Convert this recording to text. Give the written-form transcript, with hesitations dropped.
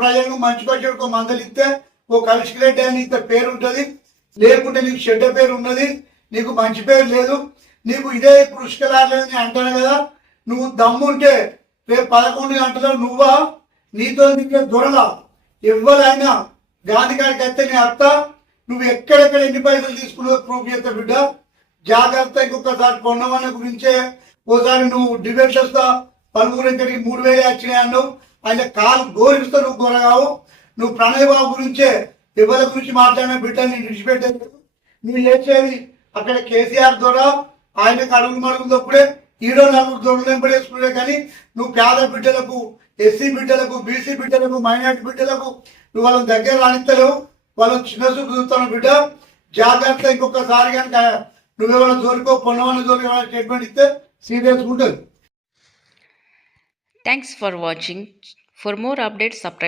ప్రజలకు మంచిగా చెడుకో మందలు ఇస్తే ఓ కలిసిరెడ్డి అని ఇంత పేరు ఉంటుంది, లేకుంటే నీకు చెడ్డ పేరు ఉన్నది, నీకు మంచి పేరు లేదు. నీకు ఇదే పుష్కరాలని అంటాను కదా, నువ్వు దమ్ముంటే రేపు 11 గంటలో నువ్వా నీతో నీకే దొరలా ఎవరైనా గాంధీ గారికి అయితే నీ అత్త నువ్వు ఎక్కడెక్కడ ఎన్ని పైసలు తీసుకున్నావు ప్రూఫ్ చేస్తా బిడ్డ. జాగ్రత్త. ఇంకొకసారి పొన్నమన్న గురించే ఓసారి నువ్వు డిబేట్ చేస్తా పలువురు ఇక్కడికి 3000 వచ్చినాయి అన్నావు, ఆయన కాలు గోరిస్తా నువ్వు గొరగావు. నువ్వు ప్రణయ్ బాబు గురించే ఎవరి గురించి మాట్లాడిన బిడ్డ నేను విడిచిపెట్టేది. నువ్వు చేసేది అక్కడ కేసీఆర్ ద్వారా ఆయనకు అడుగులు మడుగులప్పుడే ఈడో 4 దొరలు ఎంపడేసుకునే, కానీ నువ్వు పేద బిడ్డలకు, ఎస్సీ బిడ్డలకు, బీసీ బిడ్డలకు, మైనార్టీ బిడ్డలకు నువ్వు వాళ్ళని దగ్గర రాణిస్తలేవు. వాళ్ళని చిన్న చూపు చూస్తాను బిడ్డ. జాగ్రత్త. ఇంకొకసారి కనుక నువ్వేమైనా జోలికో పొన్నమన్న జోలికి ఏమైనా స్టేట్మెంట్ ఇస్తే సీరియస్ ఉంటుంది. Thanks for watching. For more updates, subscribe.